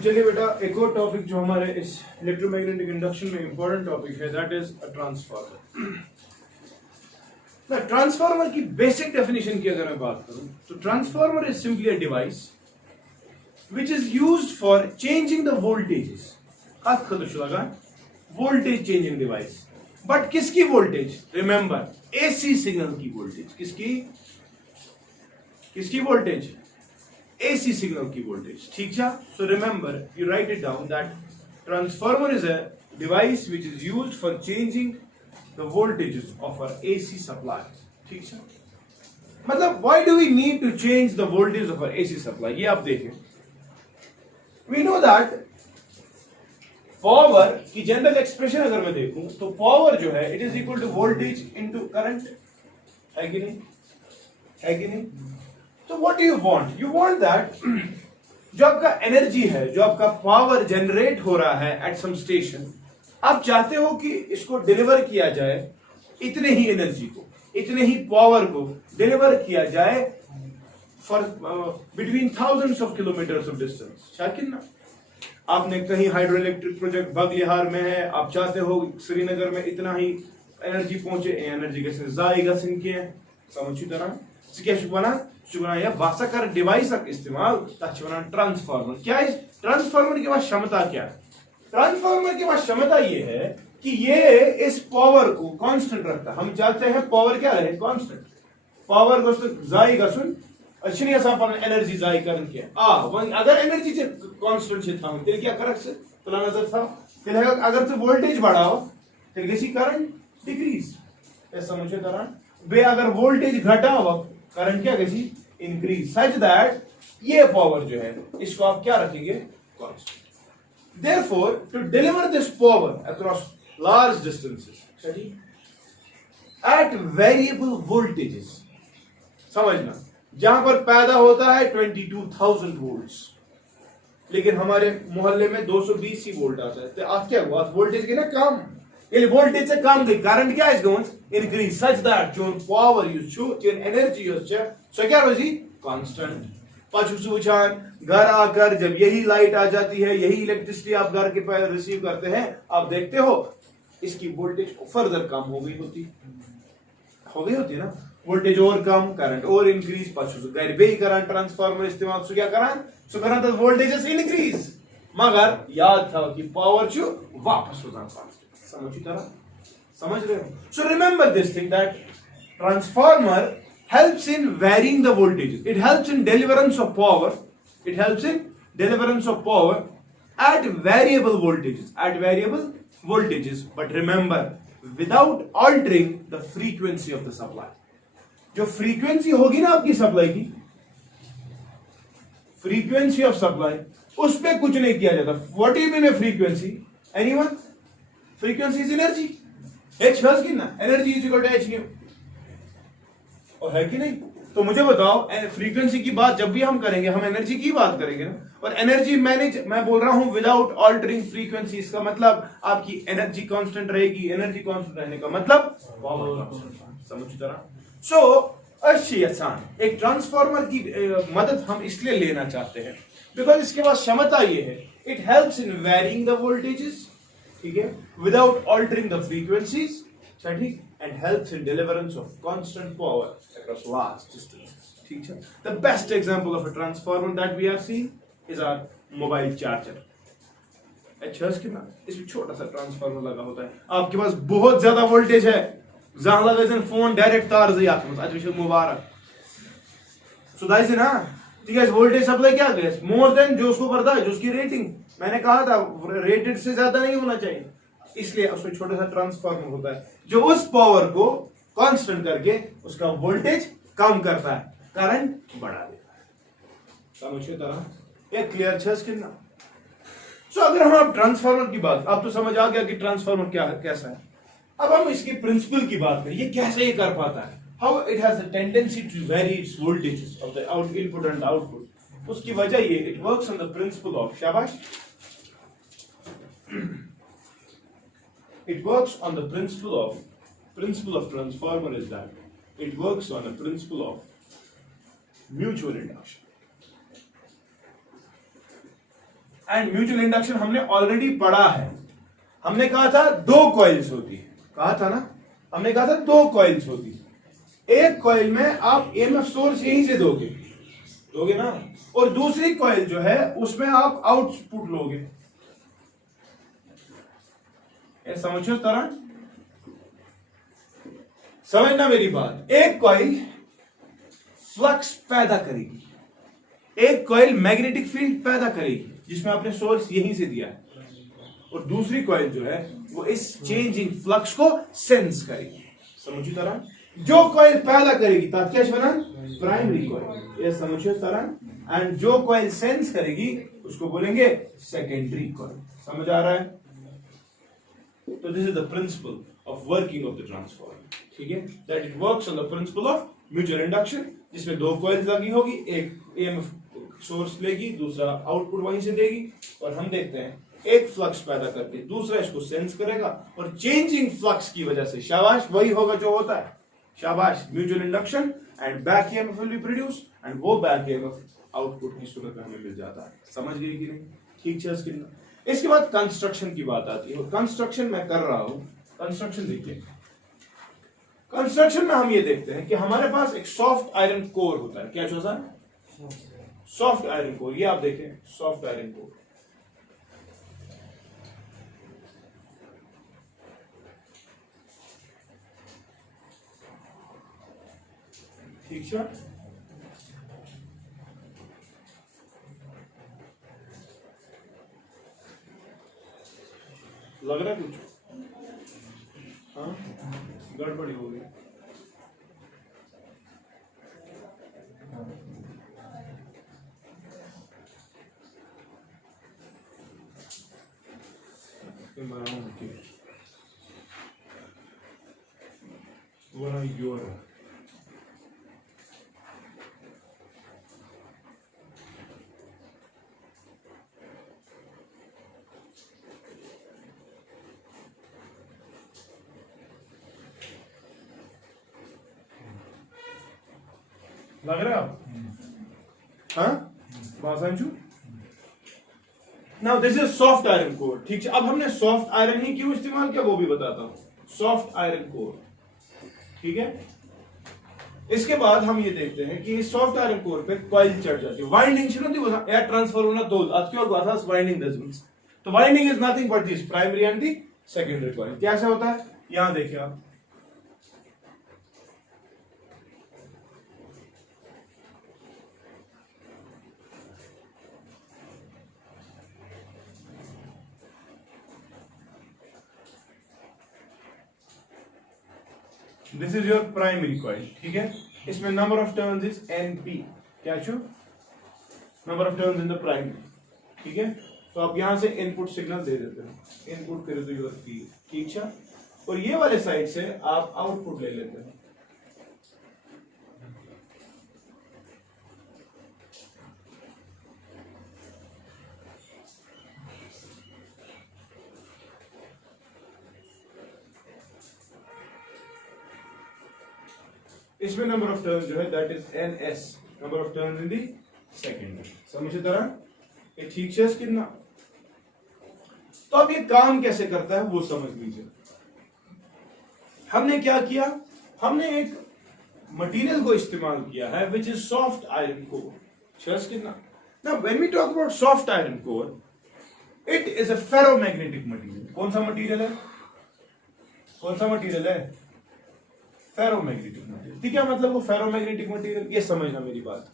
तो चलिए बेटा, एक और टॉपिक जो हमारे इस इलेक्ट्रोमैग्नेटिक इंडक्शन में इंपॉर्टेंट टॉपिक है, दैट इज अ ट्रांसफार्मर। ना ट्रांसफार्मर की बेसिक डेफिनेशन की अगर मैं बात करूं तो transformer is simply a device which is used for changing the voltages। हाथ खदश लगा, वोल्टेज चेंजिंग डिवाइस। बट किसकी वोल्टेज? रिमेंबर, एसी सिग्नल की वोल्टेज। किसकी वोल्टेज? एसी सिग्नल की वोल्टेज। ठीक है, so remember, you right it down that transformer is a device which is used for changing the voltages of our AC supply। ठीक है, मतलब why do we need to change the voltage of our AC supply? ये आप देखें, we know that power की general expression अगर मैं देखूं तो पावर जो है it is equal to voltage into current, है कि नहीं? है कि नहीं? तो what do you want? You want that जो आपका एनर्जी है, जो आपका पावर जनरेट हो रहा है एट सम स्टेशन, आप चाहते हो कि इसको डिलीवर किया जाए, इतने ही एनर्जी को, इतने ही पावर को डिलीवर किया जाए for between thousands of kilometres of distance. Shakir ना, आपने कहीं हाइड्रो इलेक्ट्रिक प्रोजेक्ट बगलिहार में है, आप चाहते हो श्रीनगर में इतना ही एनर्जी पहुंचे, एनर्जी के जाएगा सिंके समझी तरह क्या शुक्राना शुक्राना या बासा कर डिवाइस का इस्तेमाल तछवना ट्रांसफार्मर। क्या है ट्रांसफार्मर के पास क्षमता? क्या ट्रांसफार्मर के पास क्षमता? ये है कि ये इस पावर को कांस्टेंट रखता है। हम चाहते हैं पावर क्या रहे? कांस्टेंट। पावर को जाएगा सुन अच्छी एनर्जी जाय कर अगर एनर्जी कांस्टेंट तेल क्या कर तुला नजर था तेल अगर तू वोल्टेज बढ़ाओ तेल गई करंट डिक्रीज, समझे तरह बे अगर वोल्टेज घटाओ करंट क्या गई इंक्रीज, सच दैट ये पावर जो है इसको आप क्या रखेंगे? Constant. Therefore to deliver this power across large distances at variable voltages, समझना, जहां पर पैदा होता है 22,000 वोल्ट्स, लेकिन हमारे मोहल्ले में 220 ही वोल्ट आता है, तो आज क्या हुआ? वोल्टेज की ना कम, ये वोल्टेज से कम गई, करंट क्या is going increase, such that जो पावर यूज छु जो एनर्जी यूज छ सो क्या रोजी कांस्टेंट। पछु वुचान घर आकर जब यही लाइट आ जाती है, यही इलेक्ट्रिसिटी आप घर के पास रिसीव करते हैं, आप देखते हो इसकी वोल्टेज फर्दर कम हो गई होती ना, वोल्टेज और कम, करंट और इंक्रीज, पछु घर बे करंट ट्रांसफार्मर इस्तेमाल सु क्या करन सु करन तो वोल्टेजेस इंक्रीज, मगर याद था कि पावर छु वापस हो जाता। समझी तरह, समझ रहे हो? So remember this thing that transformer helps in varying the voltages, it helps in deliverance of power, it helps in deliverance of power at variable voltages, but remember without altering the frequency of the supply। जो frequency होगी ना आपकी supply की, frequency of supply, उस पे कुछ नहीं किया जाता। What you mean frequency? Anyone? Frequency is energy, H hertz की ना, energy is equal to H nu, और है कि नहीं? तो मुझे बताओ, फ्रीक्वेंसी की बात जब भी हम करेंगे हम एनर्जी की बात करेंगे ना, और एनर्जी मैं बोल रहा हूं विदाउट ऑल्टरिंग फ्रीक्वेंसी, इसका मतलब आपकी एनर्जी कांस्टेंट रहेगी। एनर्जी कांस्टेंट रहने का मतलब समझ तरह। सो अच्छी आसान एक ट्रांसफार्मर की मदद हम इसलिए लेना चाहते हैं बिकॉज इसके पास क्षमता ये है, it helps in varying the voltages, ठीक है, विदाउट ऑल्टरिंग द फ्रीक्वेंसीज, ठीक, and helps in deliverance of constant power across large distances। ठीक है, the best example of a transformer that we have seen is our mobile charger। अच्छा, कितना इसमें छोटा सा ट्रांसफार्मर लगा होता है, आपके पास बहुत ज्यादा वोल्टेज है, जहां लगा फोन डायरेक्ट तार से आता है, आज मुबारक सुधाई से ना, ठीक है, वोल्टेज सप्लाई क्या गया मोर देन जो उसको पड़ता है, जो उसकी रेटिंग, मैंने कहा था रेटेड से ज्यादा नहीं होना चाहिए, इसलिए उसमें छोटा सा ट्रांसफार्मर होता है जो उस पावर को कांस्टेंट करके उसका वोल्टेज कम करता है, करंट बढ़ा देता है। समझिए तरह, ये क्लियर है कितना? सो अगर हम ट्रांसफार्मर की बात, अब तो समझ आ गया कि ट्रांसफार्मर क्या है, कैसा है। अब हम इसकी प्रिंसिपल की बात करें, ये कैसे ये कर पाता है, how it has a tendency to vary its voltages of the input and output. उसकी वजह ये, it works on the principle of, शाबाश, it works on the principle of transformer is that it works on the principle of mutual induction। And mutual induction हमने already पढ़ा है। हमने कहा था दो कॉइल्स होती है, कहा था ना, हमने कहा था दो कॉइल्स होती है। एक कॉइल में आप ईएमएफ सोर्स यहीं से दोगे ना, और दूसरी कॉइल जो है उसमें आप आउटपुट लोगे। ये समझो तरह, समझना मेरी बात। एक कॉइल फ्लक्स पैदा करेगी, एक कॉइल मैग्नेटिक फील्ड पैदा करेगी जिसमें आपने सोर्स यहीं से दिया है, और दूसरी कॉइल जो है वो इस चेंजिंग फ्लक्स को सेंस करेगी। समझिए तरह, जो कॉइल पैदा करेगी तात्या बना प्राइमरी कॉइल, ये समझिए तरह, एंड जो कॉइल सेंस करेगी उसको बोलेंगे सेकेंडरी कॉइल। समझ आ रहा है? तो this is the principle of working of the transformer, ठीक है, that it works on the principle of mutual induction, जिसमें दो कॉइल्स लगी होगी, एक ईएमएफ सोर्स लेगी, दूसरा आउटपुट वहीं से देगी, और हम देखते हैं एक फ्लक्स पैदा करके दूसरा इसको सेंस करेगा, और चेंजिंग फ्लक्स की वजह से शाबाश वही होगा जो होता है, शाबाश, mutual induction and back EMF will be produce, and वो बैक ईएमएफ आउटपुट की सूरत में हमें मिल जाता है। समझ गए कि नहीं? ठीक है। इसके बाद कंस्ट्रक्शन की बात आती है, कंस्ट्रक्शन मैं कर रहा हूं। कंस्ट्रक्शन देखिए, कंस्ट्रक्शन में हम ये देखते हैं कि हमारे पास एक सॉफ्ट आयरन कोर होता है। क्या होता है? Soft iron core. ये आप देखें, सॉफ्ट आयरन कोर, ठीक है। लग रहा है कुछ? हाँ, गड़बड़ी हो गई। लग रहा है आप? हाँ, now this is soft iron core, ठीक है। अब हमने सॉफ्ट आयरन ही क्यों इस्तेमाल किया वो भी बताता हूं। सॉफ्ट आयरन कोर, ठीक है। इसके बाद हम ये देखते हैं कि सॉफ्ट आयरन कोर पे कॉइल चढ़ जाती है, वाइंडिंग शुरू होती है, एयर ट्रांसफर होना दो क्यों हुआ था वाइंडिंग दस। तो winding is nothing but this primary and the secondary coil. कैसे होता है यहां देखिए आप, this is your primary coil, ठीक है। इसमें number of turns is NP, क्या छू? Number of turns in the primary, ठीक है। तो आप यहां से इनपुट सिग्नल दे देते हो, इनपुट करे तो योर फील्ड, ठीक है। और ये वाले साइड से आप आउटपुट ले लेते हो, इसमें नंबर ऑफ टर्न्स जो है that is NS, number of turns in the secondary. समझे तरह ये, ठीक है कितना? तो अब ये काम कैसे करता है वो समझ लीजिए। हमने क्या किया, हमने एक मटेरियल को इस्तेमाल किया है which is soft iron core. कितना? Now when we talk about soft iron core, it is a ferromagnetic material. कौन सा मटेरियल है? कौन सा मटेरियल है? Ferromagnetic material. ठीक है, मतलब वो फेरोमैग्नेटिक मटेरियल, ये समझना मेरी बात।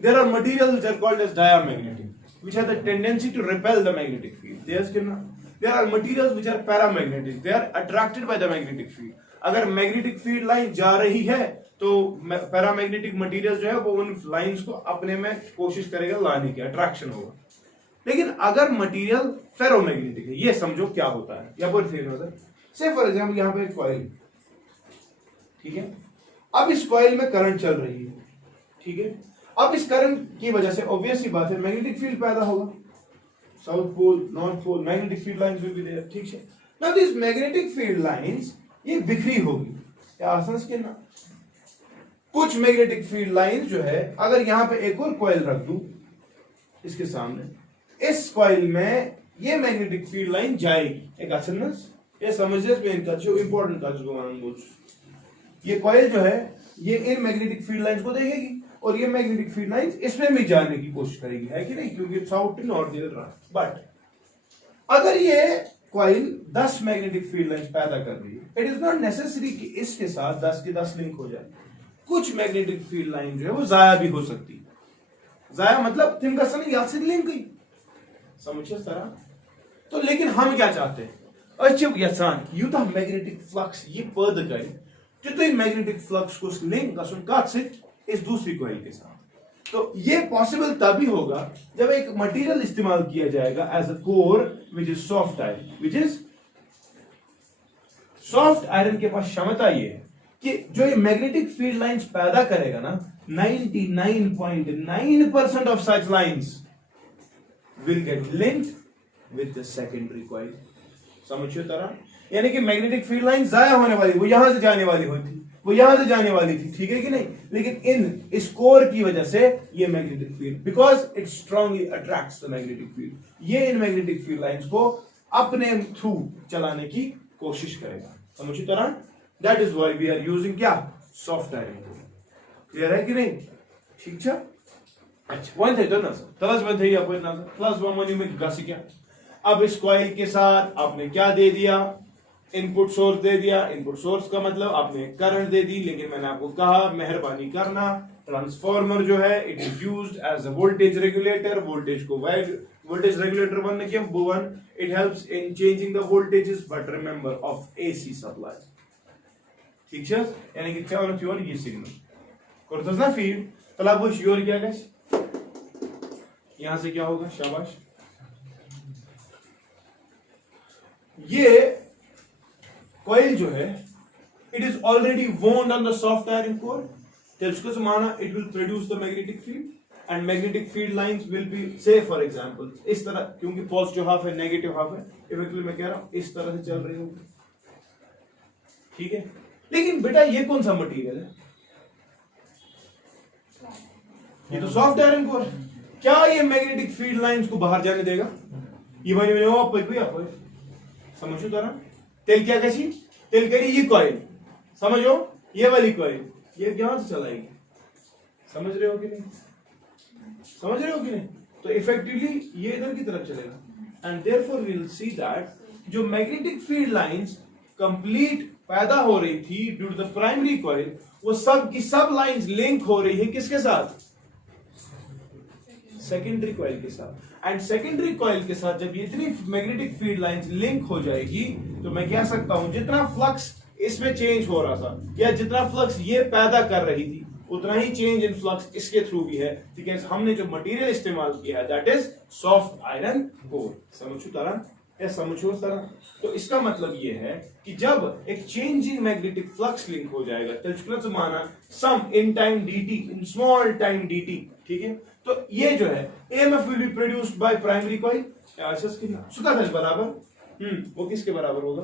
There are materials which are called as diamagnetic, which have the tendency to repel the magnetic field. There are materials which are paramagnetic. They are attracted by the magnetic field. अगर magnetic field line जा रही है तो paramagnetic material जो है वो उन lines को अपने में कोशिश करेगा लाने की, अट्रैक्शन होगा। लेकिन अगर मटेरियल फेरोमैग्नेटिक है, ये समझो क्या होता है, या से फॉर एग्जाम्पल यहाँ पे एक कॉइल, ठीक है। अब इस कॉइल में करंट चल रही है, ठीक है। अब इस करंट की वजह से ऑब्वियस ही बात है मैग्नेटिक फील्ड पैदा होगा, south pole, north pole, magnetic field lines will be there, ठीक है। Now this magnetic field lines ये बिखरी होगी, क्या आसान के ना। कुछ मैग्नेटिक फील्ड लाइंस जो है अगर यहां पे एक और कॉइल रख दूं इसके सामने, इस कॉइल में ये मैग्नेटिक फील्ड लाइन जाएगी एक अचनस ये समझिए मेन कर जो इंपॉर्टेंट कर जो मान बोल ये कॉइल जो है ये इन मैग्नेटिक फील्ड लाइंस को देखेगी और ये मैग्नेटिक फील्ड लाइंस इसमें भी जाने की कोशिश करेगी, है कि नहीं, क्योंकि इट्स आउट इन और बट अगर ये कॉइल 10 मैग्नेटिक फील्ड लाइंस पैदा कर रही है, इट इज नॉट नेसेसरी कि इसके साथ 10 के 10 लिंक हो जाए। कुछ मैग्नेटिक फील्ड लाइन जो है वो जाया भी हो सकती है। जाया मतलब तिनका सन याद से लिंक गई, समझिए इस तरह। तो लेकिन हम क्या चाहते हैं, अच्छे यसान यूता मैग्नेटिक फ्लक्स ये पैदा करे तितुई मैग्नेटिक फ्लक्स को लिंक गसन कत से इस दूसरी कॉइल के साथ। तो ये पॉसिबल तभी होगा जब एक मटेरियल इस्तेमाल किया जाएगा as a core which is soft iron. Which is soft iron के पास क्षमता ये है कि जो ये मैग्नेटिक फील्ड लाइंस पैदा करेगा ना 99.9% of such lines will get linked with the secondary coil. समझिए तरह, यानी कि मैग्नेटिक फील्ड लाइन जाया होने वाली, वो यहां से जाने वाली होती, वो यहां से जाने वाली थी, ठीक है कि नहीं, लेकिन इस कोर की वजह से ये magnetic field because it strongly attracts the magnetic field, ये इन मैग्नेटिक फील्ड लाइंस को अपने थ्रू चलाने की कोशिश करेगा। समझिए तरह, that is why we are using क्या सॉफ्ट आयरन। क्लियर है कि नहीं, ठीक है। अच्छा वन थे तो ना प्लस वन थे या कोई ना प्लस वन मनी में गसी क्या। अब इस कॉइल के साथ आपने क्या दे दिया, इनपुट सोर्स दे दिया। इनपुट सोर्स का मतलब आपने करंट दे दी, लेकिन मैंने आपको कहा मेहरबानी करना ट्रांसफार्मर जो है it is used as a voltage regulator. Voltage को वोल्टेज रेगुलेटर बनने के one it helps in changing the voltages but remember of AC supply, ठीक है। यानी कि क्या होना ये सिग्नल करता ना फीड तला वो श्योर क्या गैस यहां से क्या होगा, शाबाश। ये कॉइल जो है it is already wound on the soft iron core, tells माना it will produce the magnetic field and magnetic field lines will be say for example इस तरह, क्योंकि पॉजिटिव हाफ है नेगेटिव हाफ है, इफेक्टिवली मैं कह रहा हूं इस तरह से चल रही होगी, ठीक है। लेकिन बेटा ये कौन सा मटेरियल है, ये तो सॉफ्ट आयरन कोर है। क्या ये मैग्नेटिक फील्ड लाइंस को बाहर जाने देगा, ये वही आप समझो जरा। तेल क्या कैसी तेल करी ये कॉइल, समझो ये वाली कॉइल ये यहां से चलाएगी, समझ रहे हो कि नहीं, समझ रहे हो कि नहीं। तो इफेक्टिवली ये इधर की तरफ चलेगा and therefore we will see that जो मैग्नेटिक फील्ड लाइंस कंप्लीट पैदा हो रही थी due to the primary coil, वो सब की सब लाइंस लिंक हो रही है किसके साथ, सेकेंडरी कॉइल के साथ। एंड सेकेंडरी कॉइल के साथ जब ये इतनी मैग्नेटिक फील्ड लाइंस लिंक हो जाएगी तो मैं कह सकता हूं जितना फ्लक्स इसमें चेंज हो रहा था या जितना फ्लक्स ये पैदा कर रही थी उतना ही चेंज इन फ्लक्स इसके थ्रू भी है, बिकॉज हमने जो मटेरियल इस्तेमाल किया है that is soft iron core. समझो तरह या समझो तरह। तो इसका मतलब ये है कि जब एक चेंजिंग मैग्नेटिक फ्लक्स लिंक हो जाएगा माना some in time dt in small time dt, ठीक है। तो ये जो है AMF will be produced by primary coil बराबर वो किसके बराबर होगा,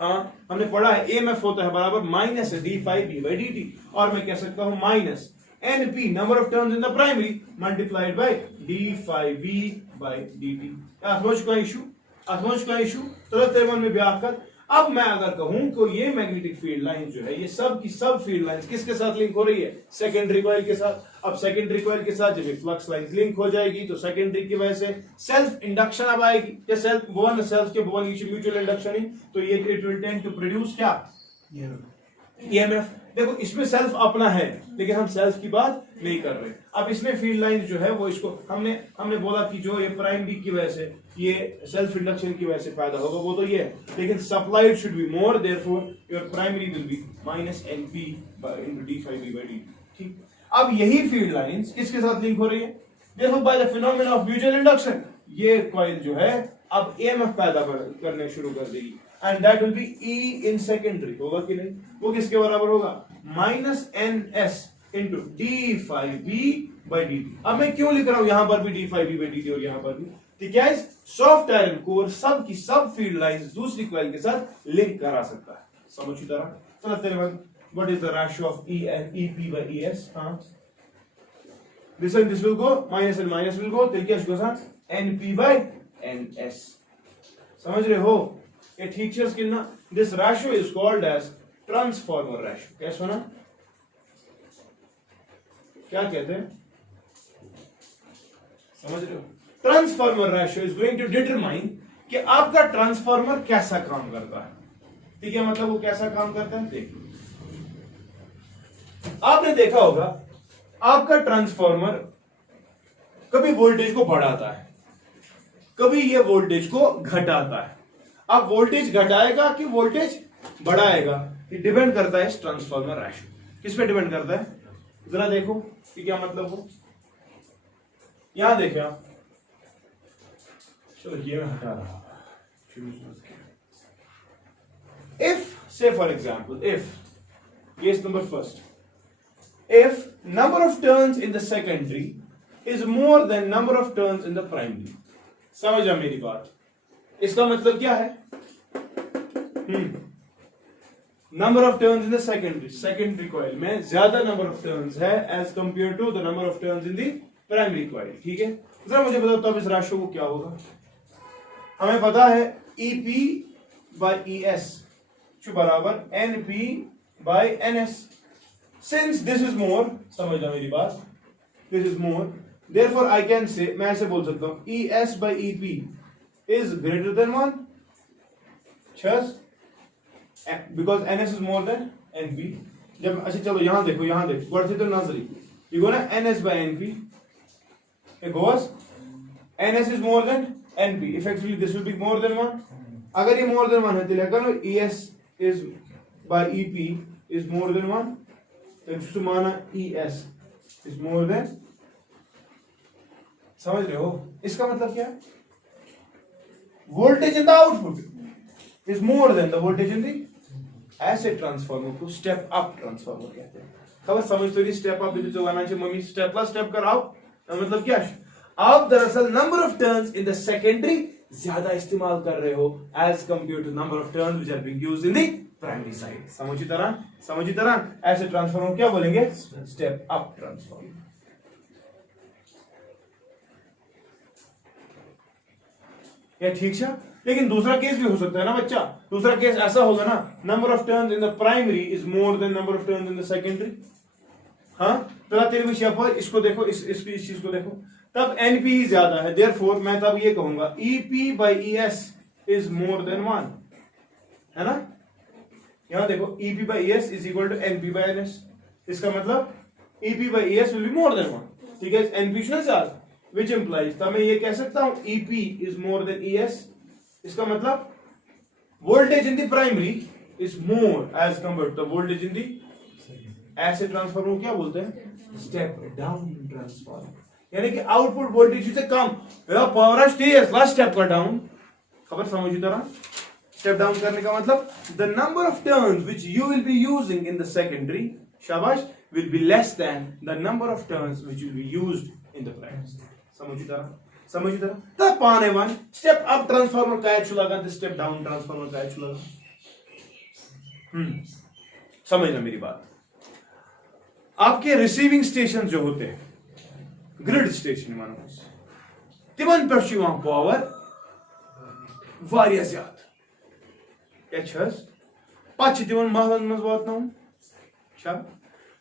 हाँ हमने पढ़ा है AMF होता है बराबर माइनस d∅b/dt, और मैं कह सकता हूं minus NP number of turns in the primary multiplied by d∅b/dt। समझ का इशू तो तेवन में ब्याह कर। अब मैं अगर कहूं कि ये मैग्नेटिक फील्ड लाइन जो है ये सब की सब फील्ड लाइंस किसके साथ लिंक हो रही है, सेकेंडरी कॉइल के साथ। अब सेकेंडरी कॉइल के साथ जब ये फ्लक्स लाइंस लिंक हो जाएगी तो सेकेंडरी की वजह से सेल्फ इंडक्शन अब आएगी, या सेल्फ के म्यूचुअल इंडक्शन ही, तो ये it will tend to produce क्या EMF। देखो इसमें सेल्फ अपना है लेकिन हम सेल्फ की बात नहीं कर रहे। अब इसमें फील्ड लाइन जो है वो इसको हमने बोला कि जो ये प्राइमरी की वजह से ये सेल्फ इंडक्शन की वजह से पैदा होगा वो तो ये है, लेकिन supplied should be more, therefore your primary will be minus NP into d∅b/dt, ठीक। अब यही फील्ड लाइंस किसके साथ लिंक हो रही है, देखो by the phenomena of mutual induction ये कॉइल जो है अब EMF पैदा करने शुरू कर देगी and that will be E in secondary, होगा कि नहीं, वो किसके बराबर होगा माइनस NS इंटू d∅b/dt। अब मैं क्यों लिख रहा हूं यहां पर भी d∅b/dt और यहां पर भी, ठीक है। सॉफ्ट आयरन कोर सब की सब फील्ड लाइंस दूसरी कॉइल के साथ लिंक करा सकता है, समझी तरह। चलो तेरे what is the ratio of EP/ES, हाँ This and this will go, minus and minus will go, तेल क्या होगा NP by NS. समझ रहे हो? ये teachers कितना? This ratio is called as transformer ratio. क्या सुना? क्या कहते हैं? समझ रहे हो? Transformer ratio is going to determine कि आपका ट्रांसफार्मर कैसा काम करता है. ठीक है, मतलब वो कैसा काम करता है. देखिए, आपने देखा होगा आपका ट्रांसफार्मर कभी वोल्टेज को बढ़ाता है, कभी ये वोल्टेज को घटाता है. अब वोल्टेज घटाएगा कि वोल्टेज बढ़ाएगा, ये डिपेंड करता है इस ट्रांसफार्मर रेशियो. किस पे डिपेंड करता है? जरा देखो कि क्या मतलब हो. यहां देखें आप, चलो ये मैं हटा रहा. If, say for example, if case number first, if number of turns in the secondary is more than number of turns in the primary. समझा मेरी बात? इसका मतलब क्या है? Number of turns in the secondary coil में ज्यादा number of turns है as compared to the number of turns in the primary coil. ठीक है, जरा मुझे बताओ तब इस राशियों को क्या होगा. हमें पता है EP by ES जो बराबर NP by NS. Since this is more, समझना मेरी बात, this is more, therefore I can say, मैं ऐसे बोल सकता हूं ES by EP is greater than 1. Just because NS is more than NP. जब अच्छा चलो यहां देखो बढ़ती तो नजरी ये गो ना NS by NP, it goes NS is more than NP. Effectively this will be more than 1. अगर ये more than 1 है तो लिखा लो ES is by EP is more than 1. तो माना ES is more than, समझ रहे हो? इसका मतलब क्या है? Voltage in the output is more than the voltage in the. ऐसे ट्रांसफार्मर को स्टेप अप ट्रांसफार्मर कहते हैं. खबर समझ तो नहीं? स्टेप अप जो गाना चाहिए मम्मी स्टेप प्लस स्टेप कराओ, मतलब क्या? आप दरअसल number of turns in the secondary ज्यादा इस्तेमाल कर रहे हो as compare to number of turns which are being used in the primary side. समझी तरह ऐसे ट्रांसफार्मर क्या बोलेंगे? Step up transformer. क्या ठीक है? लेकिन दूसरा केस भी हो सकता है ना बच्चा. दूसरा केस ऐसा होगा ना, number of turns in the primary is more than number of turns in the secondary. हाँ, तो तेरे विषय पर इसको देखो, इस चीज को देखो, तब NP ही ज्यादा है. देयरफॉर मैं तब ये कहूंगा EP by ES is more than 1, है ना. यहां देखो EP by ES is equal to NP by NS. इसका मतलब EP by ES will be more than 1. ठीक है, NP से ज्यादा, which implies तब मैं ये कह सकता हूं EP is more than ES. इसका मतलब voltage in the primary is more as compared to voltage in the. ऐसे ट्रांसफार्मर को क्या बोलते हैं? Step down transformer. यानी कि आउटपुट वोल्टेज से कम, पावर स्टेप का डाउन. खबर समझी तरह? स्टेप डाउन करने का मतलब the number of turns which you will be using in the secondary, शाबाश, will be less than the number of turns which will be used in the primary. समझी तरह तब पाने वन स्टेप अप ट्रांसफार्मर का लगा, step down transformer का लगा. समझना मेरी बात. आपके रिसीविंग स्टेशन जो होते हैं, ग्रिड स्टेशन मानो, तिमन पे पावर वारिया ज्यादा. पे तिमन महलन मज वातन.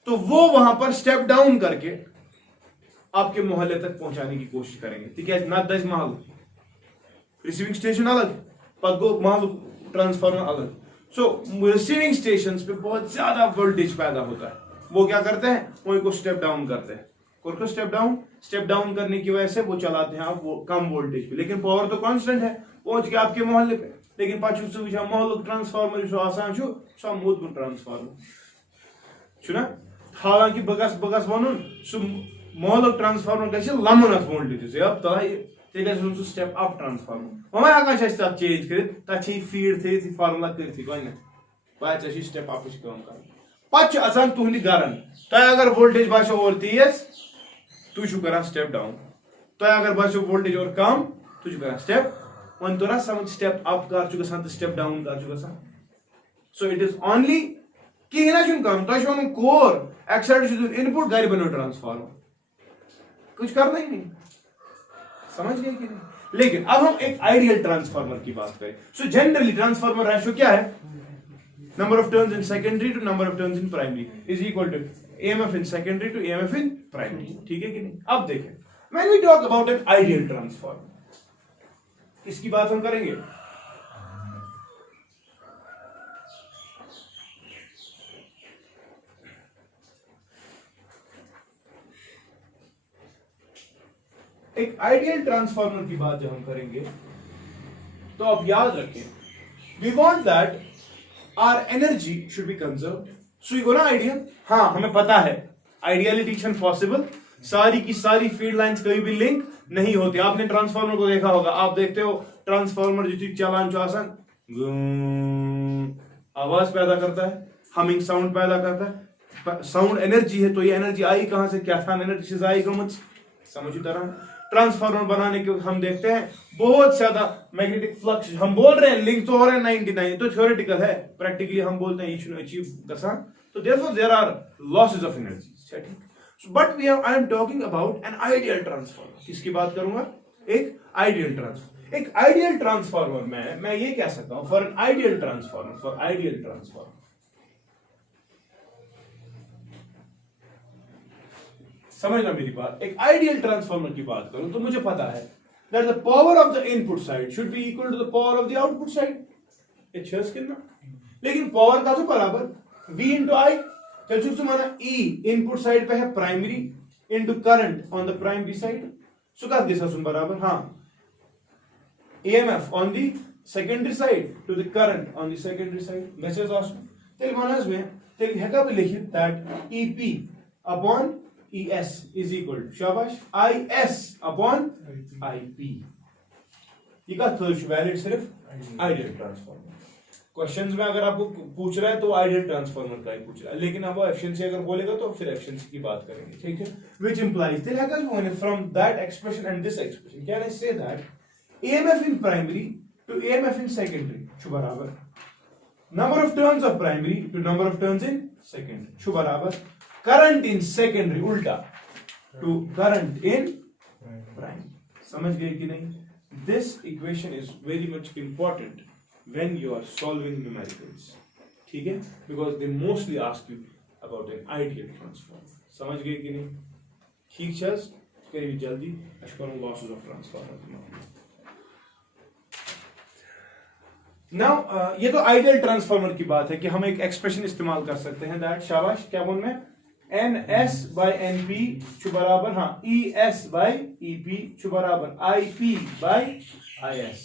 तो वो वहां पर स्टेप डाउन करके आपके मोहल्ले तक पहुंचाने की कोशिश करेंगे. ठीक है, ना दस महल रिसीविंग स्टेशन अलग, पद गो महल ट्रांसफार्मर अलग. सो रिसीविंग स्टेशन पे बहुत ज्यादा वोल्टेज पैदा होता है. वो क्या करते हैं? वो इनको स्टेप डाउन करते हैं. स्टेप डाउन करने की वजह से वो चलाते हैं आप वो कम वोल्टेज पे, लेकिन पावर तो कांस्टेंट है पहुंच के आपके मोहल्ले पे. लेकिन पाछु से मोहल्लुक ट्रांसफार्मर जो आसान छु मोदमुत ट्रांसफार्मर छुना. हालांकि बगस वनुन सु मोहल्लुक ट्रांसफार्मर गछ लमन अथ वोल्टेज अब ते गछ स्टेप अप ट्रांसफार्मर. वमा आका छ तब चेंज करित तछि फीड थे फार्मूला करित गन बाय छ स्टेप अप छ काम कर. पछ अचान तुहंदि गरन तय अगर वोल्टेज बाशो और तेज तु छु करा स्टेप डाउन, तय अगर बाशो वोल्टेज और कम तु छु करा स्टेप. वन तो ना समझ स्टेप अप कर छु गसान, स्टेप डाउन कर छु गसान. सो इट इज ओनली कि ना छु कम तय छु कोर एक्साइड छु इनपुट गर बनो ट्रांसफार्मर. कुछ करना ही नहीं, समझ गए कि नहीं? लेकिन अब हम एक आइडियल ट्रांसफार्मर की बात करें। सो जनरली ट्रांसफार्मर रेशियो क्या है? Number of turns in secondary to number of turns in primary is equal to EMF in secondary to EMF in primary. ठीक है कि नहीं? अब देखें, when we talk about an ideal transformer, किसकी बात हम करेंगे? एक आइडियल ट्रांसफार्मर की बात जब हम करेंगे तो आप याद रखें, we want that our energy should be conserved. So you go ना आइडियल, हाँ हमें पता है आइडियलिटी पॉसिबल, सारी की सारी फील्ड लाइंस कभी भी लिंक नहीं होती। आपने ट्रांसफार्मर को देखा होगा, आप देखते हो ट्रांसफार्मर जो चालान चौसन आवाज पैदा करता है, हमिंग साउंड पैदा करता है, साउंड एनर्जी है, तो ये एनर्जी आई कहां से? क्या था एनर्जी से आई कम, समझ तरह। ट्रांसफार्मर बनाने के हम देखते हैं बहुत ज्यादा मैग्नेटिक फ्लक्स, हम बोल रहे हैं लिंक तो हो रहे हैं 99, तो थ्योरेटिकल है, प्रैक्टिकली हम बोलते हैं ये अचीव गसा, तो therefore there are losses of energy, ठीक। But we I am talking about an ideal transformer. किसकी बात करूंगा? एक आइडियल ट्रांसफार्मर। एक आइडियल ट्रांसफार्मर में मैं ये कह सकता हूं, for an ideal transformer, for ideal transformer, समझना मेरी बात, एक आइडियल ट्रांसफार्मर की बात करूं तो मुझे पता है that the power of the input side should be equal to the power of the output side। कितना? लेकिन पावर का तो बराबर V into I, चल चुक माना E इनपुट साइड पे है primary into current on the primary side, so का दिशा सुन बराबर, हाँ EMF on the secondary side to the current on the secondary side. मैसेज आसु तेल मानस में तेल हेका भी लिखित that EP upon ES is equal to शाबाश IS upon IP। ये का थर्ड वैलिड सिर्फ आइडियल ट्रांसफार्मर। क्वेश्चंस में अगर आपको पूछ रहा है तो आइडियल ट्रांसफार्मर का ही पूछ रहा है, लेकिन अब वो एफिशिएंसी अगर बोलेगा तो फिर एफिशिएंसी की बात करेंगे, ठीक है। व्हिच इंप्लाइज दिल हैकर्स one from that expression and this expression can I say that EMF in primary to EMF in secondary छु बराबर number of turns of primary to number of turns in secondary छु बराबर current in secondary उल्टा to current in primary. समझ गए कि नहीं? This equation is very much important when you are solving numericals, ठीक है, because they mostly ask you about an ideal transformer. समझ गए कि नहीं? ठीक चल कहीं जल्दी लॉसेस ऑफ ट्रांसफार्मर। नाउ ये तो आइडियल ट्रांसफार्मर की बात है कि हम एक एक्सप्रेशन इस्तेमाल कर सकते हैं दैट शाबाश क्या बोल में NS by NP छु बराबर हाँ ES by EP छु बराबर IP by IS,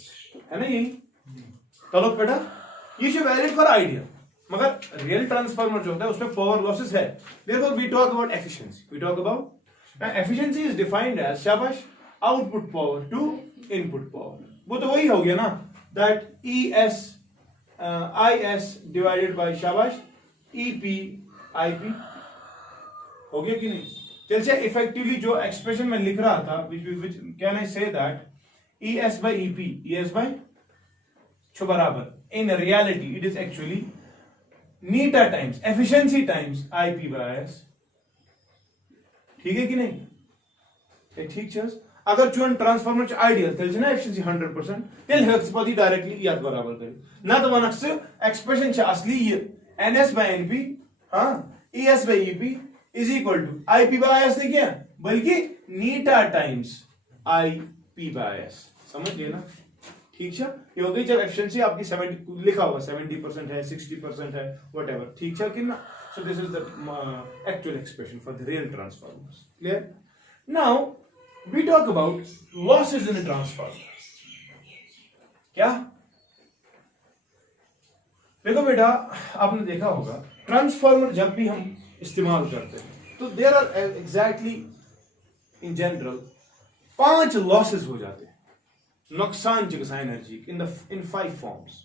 है ना यही? चलो बेटा ये छु वैलिड फॉर आइडियल, मगर रियल ट्रांसफार्मर जो होता है उसमें पावर लॉसेस है। therefore we talk about efficiency, we talk about now efficiency is defined as शाबाश output power to input power। वो तो वही हो गया ना that ES IS divided by शाबाश EP IP हो गया कि नहीं? चलिए इफेक्टिवली जो एक्सप्रेशन में लिख रहा था which can I say that ES by EP ES by छु बराबर in reality it is actually neta times efficiency times IP by IS, ठीक है कि नहीं? ठीक चल अगर चुन ट्रांसफार्मर आइडियल तेल ना एफिशिएंसी 100% तेल हेक्स पदी डायरेक्टली याद बराबर करे ना तो वनक से एक्सप्रेशन छ असली ये NS by NP हां ES by EP is equal to IP by IS नहीं क्या बल्कि नीटा टाइम्स IP by IS। समझ गए ना? ठीक है, ये हो गई जब एफिशिएंसी आपकी 70 लिखा होगा 70% है 60% है व्हाटएवर, ठीक है कि ना? So this is the actual expression for the real transformers. Clear? Now we talk about losses in a transformer. क्या देखो बेटा, आपने देखा होगा ट्रांसफार्मर जब भी हम इस्तेमाल करते हैं तो there are exactly in general 5 losses हो जाते हैं, नुकसान चिकित्सा energy in 5 forms।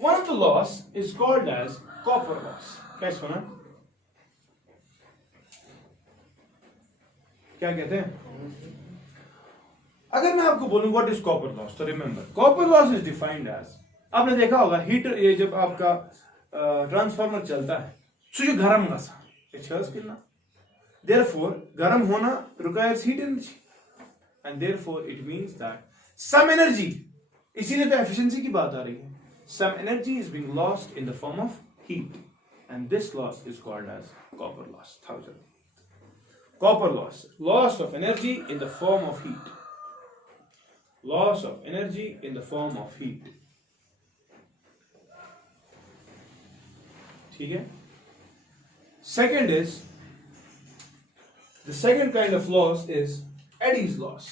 One of the loss is called as copper loss। क्या सुना? क्या कहते हैं? अगर मैं आपको बोलूं व्हाट इज कॉपर लॉस, तो remember copper loss is defined as, आपने देखा होगा हीटर, ये जब आपका ट्रांसफार्मर चलता है सो जो गरम गसा कितना Therefore, गर्म होना requires heat energy, and therefore it means that some energy, इसीलिए तो efficiency की बात आ रही है, some energy is being lost in the form of heat, and this loss is called as copper loss. Copper loss, loss of energy in the form of heat. Loss of energy in the form of heat. ठीक है? Second is, the second kind of loss is Eddy's loss.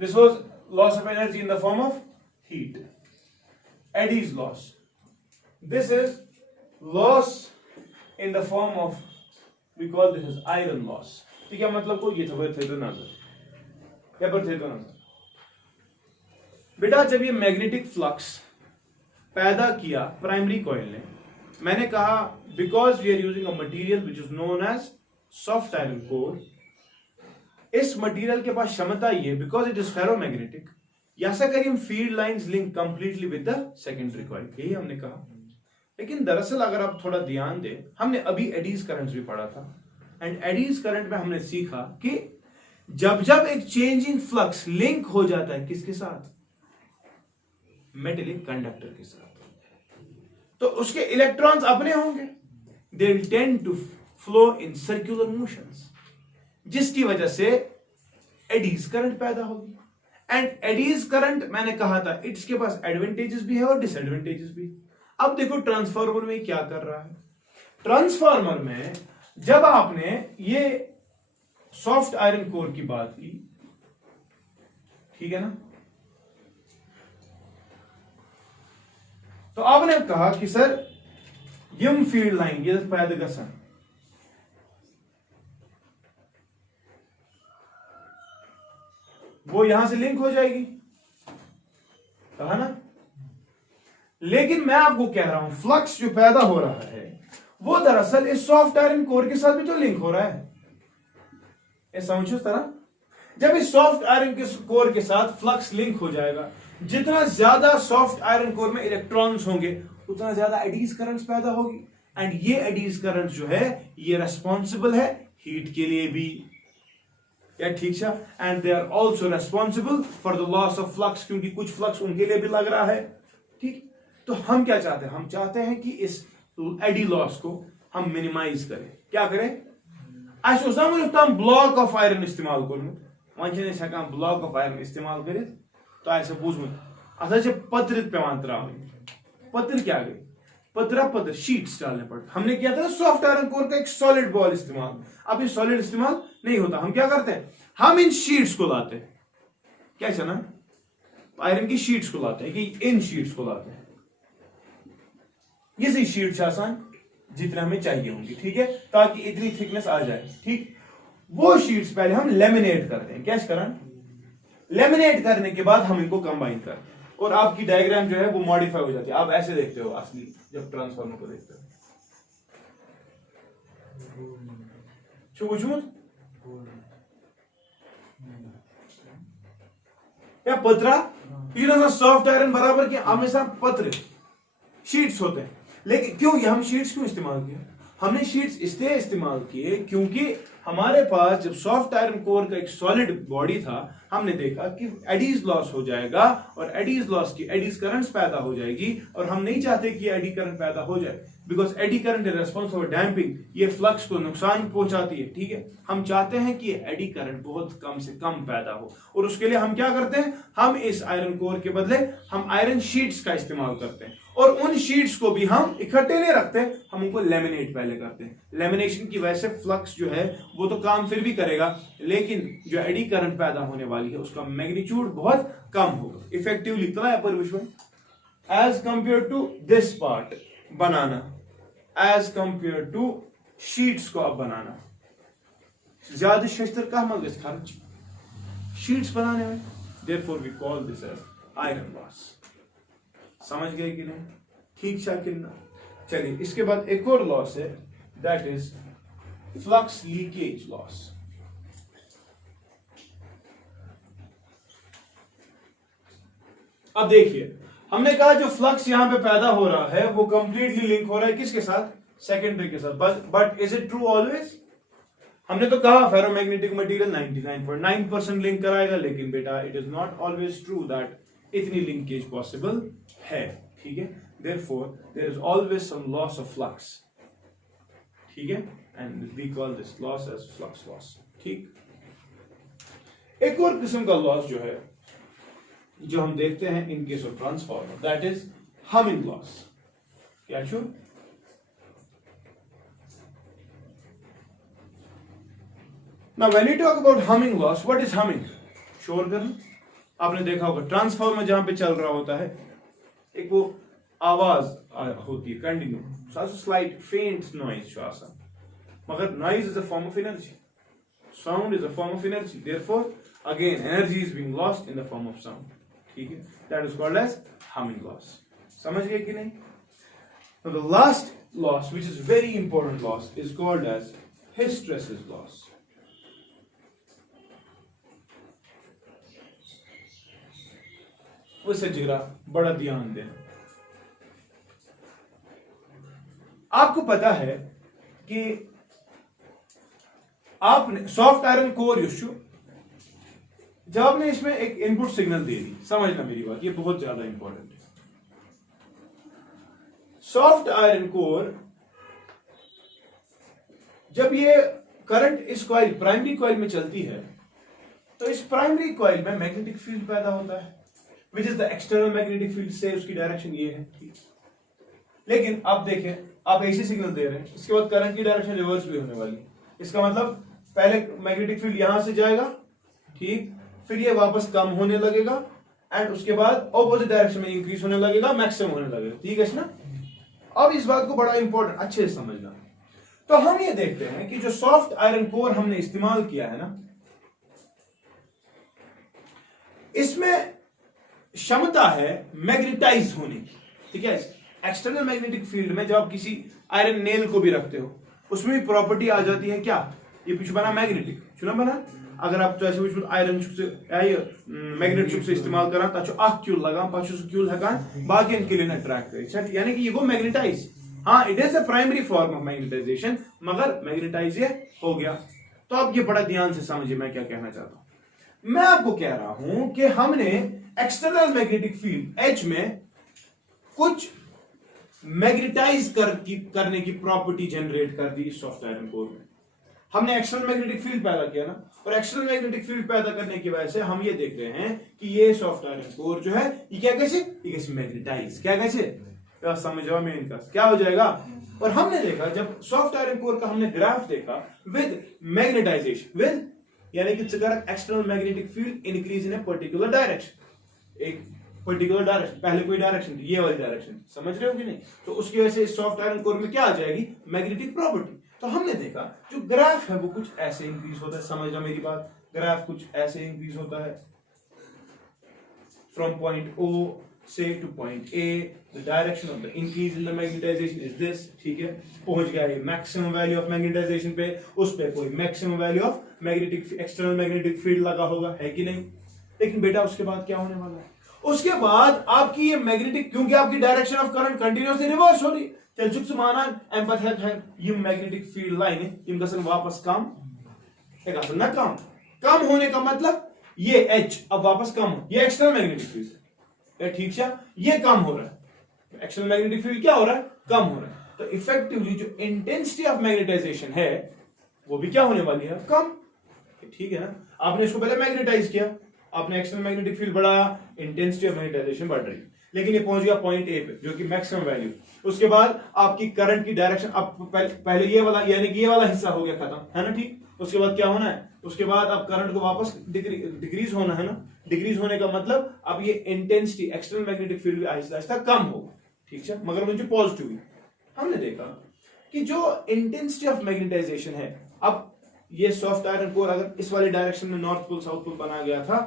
This was loss of energy in the form of heat. Eddy's loss. This is loss in the form of, we call this as iron loss. ठीक है, मतलब को ये थे तो नजर या पर थे तो नजर। बेटा जब ये मैग्नेटिक फ्लक्स पैदा किया प्राइमरी कॉइल ने, मैंने कहा because we are using a material which is known as soft iron core, इस मटेरियल के पास क्षमता ये, बिकॉज इट इज फेरोमैग्नेटिक, ऐसा करिए हम field lines link completely with the secondary coil, यही हमने कहा। लेकिन दरअसल अगर आप थोड़ा ध्यान दें, हमने अभी एडीज करंट्स भी पढ़ा था, एंड एडीज करंट में हमने सीखा कि जब जब एक चेंजिंग फ्लक्स लिंक हो जाता है किसके साथ, मेटेलिक कंडक्टर के साथ, तो उसके इलेक्ट्रॉन्स अपने होंगे, they will tend to flow in circular motions, जिसकी वजह से एडीज करंट पैदा होगी। एंड एडीज करंट मैंने कहा था इसके पास एडवांटेजेस भी है और डिसएडवांटेजेस भी। अब देखो ट्रांसफार्मर में क्या कर रहा है, ट्रांसफार्मर में जब आपने ये सॉफ्ट आयरन कोर की बात की, ठीक है ना, तो आपने कहा कि सर यम फील्ड लाइन ये पैदा गसन, वो यहां से लिंक हो जाएगी, कहा ना। लेकिन मैं आपको कह रहा हूं फ्लक्स जो पैदा हो रहा है वो दरअसल इस सॉफ्ट आयरन कोर के साथ भी तो लिंक हो रहा है, ये समझो तरह। जब इस सॉफ्ट आयरन के कोर के साथ फ्लक्स लिंक हो जाएगा, जितना ज्यादा सॉफ्ट आयरन कोर में इलेक्ट्रॉन्स होंगे उतना ज्यादा एडीज करंट्स पैदा होगी, एंड ये एडीज करंट जो है ये रेस्पॉन्सिबल है हीट के लिए भी, या ठीक है, and they are also responsible for the loss of flux, क्योंकि कुछ फ्लक्स उनके लिए भी लग रहा है। ठीक, तो हम क्या चाहते हैं, हम चाहते हैं कि इस एडी लॉस को हम मिनिमाइज करें। क्या करें, हम ब्लॉक ऑफ आयरन इस्तेमाल करूँ, वन ब्लॉक ऑफ आयरन इस्तेमाल कर, तो ऐसे बूझमुत अत पत्र पेवान त्रावन, पत्र क्या गई, पत्र शीट्स डालने पड़ते। हमने किया था सॉफ्ट आयरन कोर का एक सॉलिड बॉल इस्तेमाल, अब ये सॉलिड इस्तेमाल नहीं होता, हम क्या करते हैं, हम इन शीट्स को लाते हैं, क्या चना आयरन की शीट्स को लाते हैं, कि इन शीट्स को लाते हैं, ये शीट्स आसान जितना हमें चाहिए होंगी, ठीक है, ताकि इतनी थिकनेस आ जाए। ठीक, वो शीट्स पहले हम लेमिनेट करते हैं, क्या करें, लेमिनेट करने के बाद हम इनको कंबाइन करते हैं, और आपकी डायग्राम जो है वो मॉडिफाई हो जाती है। आप ऐसे देखते हो असली जब ट्रांसफार्मर को देखते हो, या पत्रा सॉफ्ट आयरन बराबर के हमेशा पत्र शीट्स होते हैं। लेकिन क्यों ये हम शीट्स क्यों इस्तेमाल किए, हमने शीट्स इसलिए इस्तेमाल किए क्योंकि हमारे पास जब सॉफ्ट आयरन कोर का एक सॉलिड बॉडी था, हमने देखा कि एडीज लॉस हो जाएगा, और एडीज लॉस की एडीज करंट्स पैदा हो जाएगी, और हम नहीं चाहते कि एडी करंट पैदा हो जाए, because eddy current is responsible for damping, ये फ्लक्स को नुकसान पहुंचाती है। ठीक है, हम चाहते हैं कि एडी करंट बहुत कम से कम पैदा हो, और उसके लिए हम क्या करते हैं, हम इस आयरन कोर के बदले हम आयरन शीट्स का इस्तेमाल करते हैं, और उन शीट्स को भी हम इकट्ठे नहीं रखते, हम उनको लेमिनेट पहले करते हैं। लेमिनेशन की वजह से फ्लक्स जो है वो तो काम फिर भी करेगा, लेकिन जो एडी करंट पैदा होने वाली है उसका मैग्नीट्यूड बहुत कम होगा। Effectively as compare to this part बनाना, एज कंपेयर टू शीट्स को अब बनाना, ज्यादा शस्त्र का मगज खर्च शीट्स बनाने में, therefore we call this as iron loss. समझ गए कि नहीं, ठीक शाकिर ना। चलिए इसके बाद एक और लॉस है, that is flux leakage loss. अब देखिए हमने कहा जो फ्लक्स यहां पे पैदा हो रहा है वो कंप्लीटली लिंक हो रहा है किसके साथ, सेकेंडरी के साथ। But is it true always? हमने तो कहा फेरोमैग्नेटिक मटेरियल 99.9% लिंक कराएगा, लेकिन बेटा it is not always true that इतनी लिंकेज पॉसिबल है, ठीक है। Therefore there is always some loss of flux, ठीक है, and we call this loss as flux loss, ठीक। एक और किस्म का लॉस जो है जो हम देखते हैं in case of transformer, that is humming loss. क्या show? Now when you talk about humming loss, what is humming? शोर करना। आपने देखा होगा ट्रांसफार्मर जहां पे चल रहा होता है, एक वो आवाज होती है कंटिन्यू, स्लाइट फेंट नॉइज जो आसान, मगर noise is a form of energy, sound is a form of energy, therefore again energy is being lost in the form of sound, ठीक है। That is called as humming loss. समझ गए कि नहीं? Now the last loss, which is very important loss, is called as hysteresis loss. उसे जरा बड़ा ध्यान देना। आपको पता है कि आपने सॉफ्ट आयरन कोर यूज, जब आपने इसमें एक इनपुट सिग्नल दे दी, समझना मेरी बात, ये बहुत ज्यादा इंपॉर्टेंट है। सॉफ्ट आयरन कोर जब ये करंट इस कॉइल प्राइमरी कॉइल में चलती है, तो इस प्राइमरी कॉइल में मैग्नेटिक फील्ड पैदा होता है, which is the external magnetic field, से उसकी डायरेक्शन ये है, ठीक। लेकिन आप देखें, आप ऐसी सिग्नल दे रहे हैं, इसके बाद करंट की डायरेक्शन रिवर्स भी होने वाली है। इसका मतलब पहले मैग्नेटिक फील्ड यहां से जाएगा, ठीक, फिर ये वापस कम होने लगेगा, एंड उसके बाद ऑपोजिट डायरेक्शन में इंक्रीज होने लगेगा, मैक्सिमम होने लगेगा, ठीक है ना। अब इस बात को बड़ा इंपॉर्टेंट अच्छे से समझना। तो हम ये देखते हैं कि जो सॉफ्ट आयरन कोर हमने इस्तेमाल किया है ना, इसमें क्षमता है मैग्नेटाइज होने की, ठीक है। एक्सटर्नल मैग्नेटिक फील्ड में जब आप किसी आयरन नेल को भी रखते हो, उसमें भी प्रॉपर्टी आ जाती है क्या, ये पीछे बना मैग्नेटिक, चुना बना। अगर आप तो ऐसे आयरन मैग्नेट चुक से इस्तेमाल करा तो अख क्यूल लगा पचु क्यूल हकान बाकी के लिए अट्रैक्ट कर, यानी कि ये गो मैग्नेटाइज। हाँ, it is a primary form of magnetization, मगर मैग्नेटाइज ये हो गया। तो आप ये बड़ा ध्यान से समझिए मैं क्या कहना चाहता हूं। मैं आपको कह रहा हूं कि हमने एक्सटर्नल मैग्नेटिक फील्ड एच में कुछ मैग्नेटाइज करने की प्रॉपर्टी जनरेट कर दी सॉफ्ट आयरन कोर में। हमने एक्सटर्नल मैग्नेटिक फील्ड पैदा किया ना, और एक्सटर्नल मैग्नेटिक फील्ड पैदा करने की वजह से हम ये देख रहे हैं कि ये सॉफ्ट आयरन कोर जो है ये क्या कैसे मैग्नेटाइज, क्या कैसे समझो में इनका क्या हो जाएगा। और हमने देखा जब सॉफ्ट आयरन कोर का हमने ग्राफ देखा विद मैग्नेटाइजेशन, विद यानी कि external magnetic field increase in a particular direction, एक पर्टिकुलर डायरेक्शन, पहले कोई डायरेक्शन थी ये वाली डायरेक्शन, समझ रहे हो कि नहीं। तो उसकी वजह से सॉफ्ट आयरन कोर में क्या आ जाएगी, मैग्नेटिक प्रॉपर्टी। तो हमने देखा जो ग्राफ है वो कुछ ऐसे इंक्रीज होता है, समझना मेरी बात, ग्राफ कुछ ऐसे इंक्रीज होता है फ्रॉम पॉइंट O से two point A, the direction of the increase in the magnetization is this, ठीक है। पहुंच गया ये मैक्सिमम वैल्यू ऑफ मैग्नेटाइजेशन पे, उस पे कोई maximum value of magnetic external magnetic field लगा होगा, है कि नहीं। लेकिन बेटा उसके बाद क्या होने वाला है, उसके बाद आपकी ये मैग्नेटिक, क्योंकि आपकी direction of current continuously reverse हो रही, चलचुक समाना एम्पथ है ये मैग्नेटिक फील्ड लाइन ये गसन वापस कम एक गसन ना कम होने का मतलब ये H अब वापस कम हो, ये एक्सटर्नल मैग्नेटिक फील्ड है, ठीक है, ये कम हो रहा है, एक्सटर्नल मैग्नेटिक फील्ड क्या हो रहा है, कम हो रहा है। तो इफेक्टिवली जो इंटेंसिटी ऑफ मैग्नेटाइजेशन है वो भी क्या होने वाली है, कम, ठीक है ना। आपने इसको पहले मैग्नेटाइज किया, आपने एक्सटर्नल मैग्नेटिक फील्ड बढ़ाया, इंटेंसिटी ऑफ मैग्नेटाइजेशन बढ़ रही, लेकिन ये पहुंच गया पॉइंट A पे जो कि मैक्सिमम वैल्यू। उसके बाद आपकी करंट की डायरेक्शन अब पहले ये वाला यानी कि ये वाला हिस्सा हो गया खत्म, है ना, ठीक। उसके बाद क्या होना है, उसके बाद अब करंट को वापस डिक्रीज होना है ना, डिक्रीज होने का मतलब अब ये intensity external magnetic field Aahista Aahista कम होगा, ठीक है, मगर मुझे पॉजिटिव ही। हमने देखा कि जो इंटेंसिटी ऑफ मैग्नेटाइजेशन है, अब ये सॉफ्ट आयरन कोर अगर इस वाले डायरेक्शन में नॉर्थ पोल साउथ पोल बना गया था,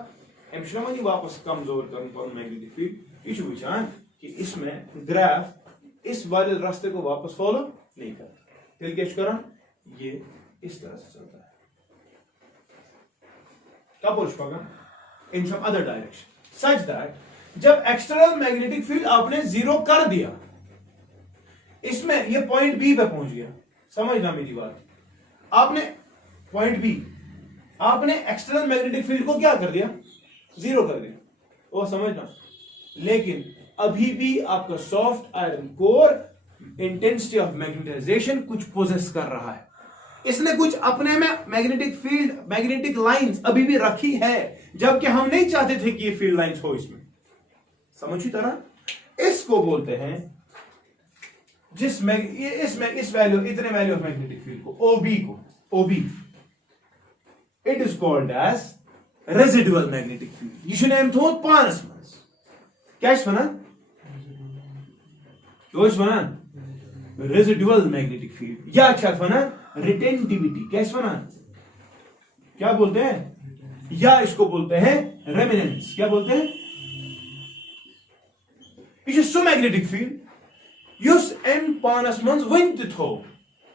एम्पशनमनी वापस कमजोर करने पर मैग्नेटिक फील्ड इशू विचार कि इसमें ग्राफ इस वाले रास्ते को वापस फॉलो नहीं करता, तिलकेशकरण ये इस तरह से चलता है, कब पुष्पा in some other direction such that जब एक्सटर्नल मैग्नेटिक फील्ड आपने जीरो कर दिया, इसमें ये पॉइंट बी पे पहुंच गया, समझना मेरी बात, आपने पॉइंट बी, आपने एक्सटर्नल मैग्नेटिक फील्ड को क्या कर दिया, जीरो कर दिया, वो समझना। लेकिन अभी भी आपका soft iron core intensity of magnetization कुछ पोजेस कर रहा है, इसने कुछ अपने में मैग्नेटिक फील्ड, मैग्नेटिक लाइंस अभी भी रखी है, जबकि हम नहीं चाहते थे कि ये फील्ड लाइंस हो इसमें, समझी तरह। इसको बोलते हैं इस वैल्यू, इतने वैल्यू ऑफ मैग्नेटिक फील्ड को, O B it is called as residual magnetic field. यह नेम थोन पानस मज, क्या वनान, रेजिडुअल मैग्नेटिक फील्ड, या वनान रिटेंटिविटी, क्या वनान, क्या बोलते हैं, या इसको बोलते हैं रेमिनेंस, क्या बोलते हैं, यह सो मैग्नेटिक फील्ड युस एम पानस मज वन थो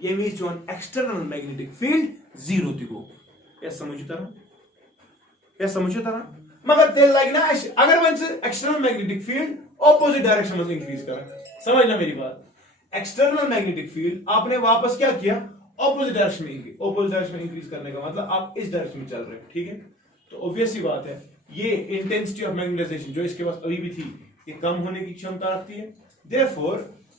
ये चोन एक्सटर्नल मैग्नेटिक फील्ड जीरो तगो, यह समझो तरह, मगर तेल लगे ना अगर वन external magnetic field opposite direction में इंक्रीज कर, समझना मेरी बात, एक्सटर्नल मैग्नेटिक फील्ड आपने वापस क्या किया, ऑपोजिट डायरेक्शन में, ऑपोजिट डायरेक्शन में इंक्रीज करने का मतलब आप इस डायरेक्शन में चल रहे हो, ठीक है। तो ऑब्वियस ही बात है, ये इंटेंसिटी ऑफ मैग्नेटाइजेशन जो इसके पास अभी भी थी, ये कम होने की क्षमता रखती है। Therefore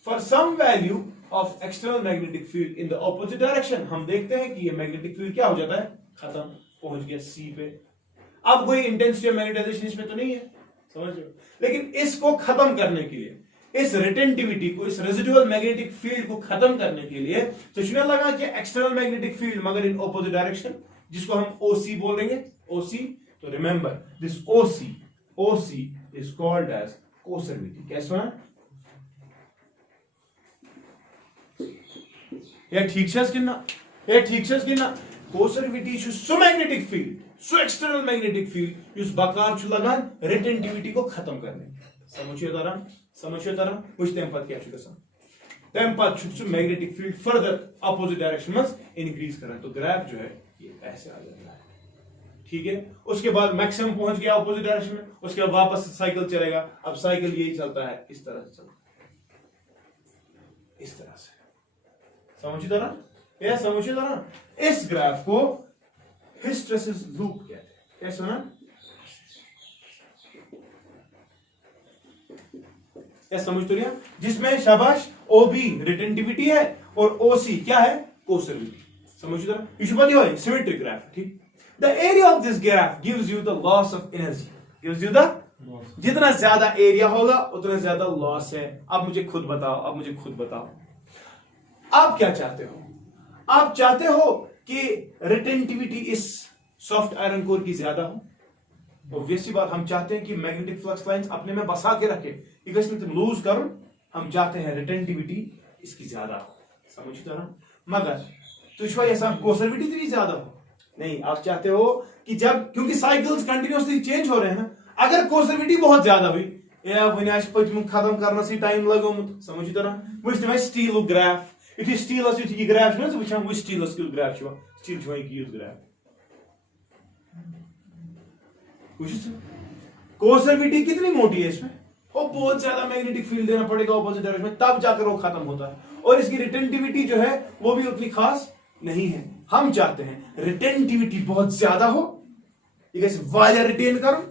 for some value of external magnetic field in the opposite direction, हम देखते हैं कि ये मैग्नेटिक फील्ड क्या हो जाता है, खत्म, पहुंच गया सी पे। अब कोई इंटेंसिटी ऑफ मैग्नेटाइजेशन इसमें तो नहीं है, समझ रहे हो, लेकिन इसको खत्म करने के लिए, इस रिटेंटिविटी को, इस रेजिडुअल मैग्नेटिक फील्ड को खत्म करने के लिए सोचने लगा कि एक्सटर्नल मैग्नेटिक फील्ड मगर इन ऑपोजिट डायरेक्शन, जिसको हम ओसी बोलेंगे, ओसी। तो remember this O C is called as coercivity, क्या सुना, ये ठीक है ना, coercivity so magnetic field, so external magnetic field उस बकार लगान रिटेंटिविटी को खत्म करने, समझिए तरह कुछ तम पत क्या तम पत magnetic field further opposite direction में इंक्रीज करना। तो ग्राफ जो है ये ऐसे आ जाता है, ठीक है। उसके बाद मैक्सिमम पहुंच गया अपोजिट डायरेक्शन में, उसके बाद वापस साइकिल चलेगा। अब साइकिल यही चलता है, इस तरह से चलता है, इस तरह से, समझिए तरह। इस ग्राफ को हिस्टेरेसिस लूप कहते हैं, क्या सुना, समझ तो लिया, जिसमें शाबाश ओबी रिटेंटिविटी है और ओसी क्या है, कोसर्विटी, समझ तरह, ये पता हो सिमेट्रिक ग्राफ, ठीक। The area of this graph gives you the loss of energy, gives you the, जितना ज्यादा एरिया होगा उतना ज्यादा लॉस है। अब मुझे खुद बताओ, आप क्या चाहते हो, आप चाहते हो कि रिटेंटिविटी इस सॉफ्ट आयरन कोर की ज्यादा हो, ऑब्वियसली बात, हम चाहते हैं कि मैग्नेटिक फ्लक्स लाइंस अपने में बसा के रखे, लूज करो, हम चाहते हैं रिटेंटिविटी इसकी ज्यादा हो, समझ तरह। मगर तो ऐसा कोसर्विटी भी ज्यादा हो नहीं, आप चाहते हो कि जब, क्योंकि साइकिल्स कंटिन्यूअसली चेंज हो रहे हैं ना, अगर कोसर्विटी बहुत ज्यादा हुई, वन खत्म करना सी टाइम लगोमुत, समझ तरह। वो स्टील ग्राफ, यु स्टीलस यु ग्राफ वो स्टीलस क्यों ग्राफ, स्टील ग्राफ, कोसर्विटी कितनी मोटी है इसमें, और बहुत ज्यादा मैग्नेटिक फील्ड देना पड़ेगा ऑपोजिट डायरेक्शन में, तब जाकर वो खत्म होता है। और इसकी रिटेंटिविटी जो है वो भी उतनी खास नहीं है। हम चाहते हैं रिटेंटिविटी बहुत ज्यादा हो, रिटेन करो,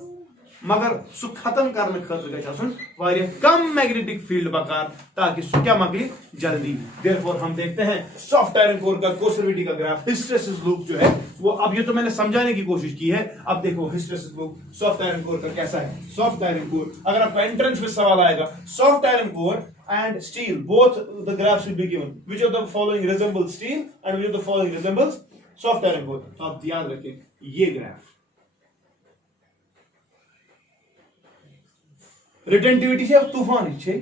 मगर सु खत्म करने खतर कम मैग्नेटिक फील्ड बकार, ताकि सु क्या मकली जल्दी। देयरफॉर हम देखते हैं सॉफ्ट आयरन कोर का कोसर्विटी का ग्राफ, हिस्टेरेसिस लूप जो है वो, अब ये तो मैंने समझाने की कोशिश की है, अब देखो hysteresis loop soft iron core का कैसा है। सॉफ्ट आयरन कोर, अगर आपको एंट्रेंस में सवाल आएगा, soft iron core and steel, both the graphs will be given, which of the following resembles steel and which of the following resembles soft iron core। तो आप याद रखें ये ग्राफ, रिटेंटिविटी से तूफान छे,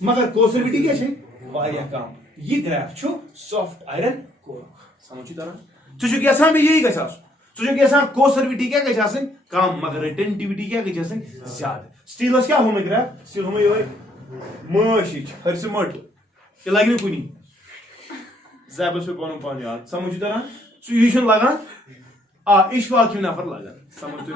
मगर कोसर्विटी क्या छे वारिया कम। ये ग्राफ छो सॉफ्ट आयरन कोर, समझी तरह। तुझे क्या सा भी यही कैसा, तुझे क्या सा कोसर्विटी क्या कैसा से कम, मगर रिटेंटिविटी क्या कैसा से ज्यादा। स्टीलस क्या हो में ग्राफ, स्टील हो में यो मशीच हरस मट ये लगे कुनी जैबस पे पन पान याद, समझ तरह। सो ये लगान इशवाल क्यों नफर लगान, समझ तो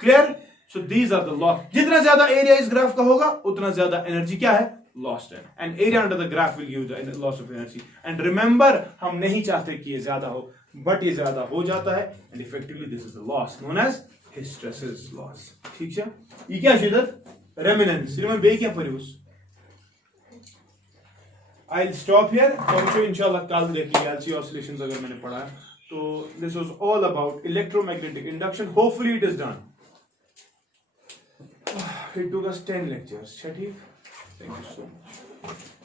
clear. So these are the loss. जितना ज्यादा एरिया इस ग्राफ का होगा उतना ज्यादा एनर्जी क्या है, लॉस्ट है. And area under the graph will give the loss of energy. And remember हम नहीं चाहते कि ये ज्यादा हो, बट ये ज्यादा हो जाता है. And effectively this is the loss known as hysteresis loss. ठीक है, ये क्या है इधर, रेमिनेंस. मैं बे क्या पढ़ूस. I'll stop here. तो इंशाल्लाह कल देखेंगे LC oscillations अगर मैंने पढ़ा है. तो this was all about electromagnetic induction. Hopefully it is done. It took us 10 lectures. Thank you so much.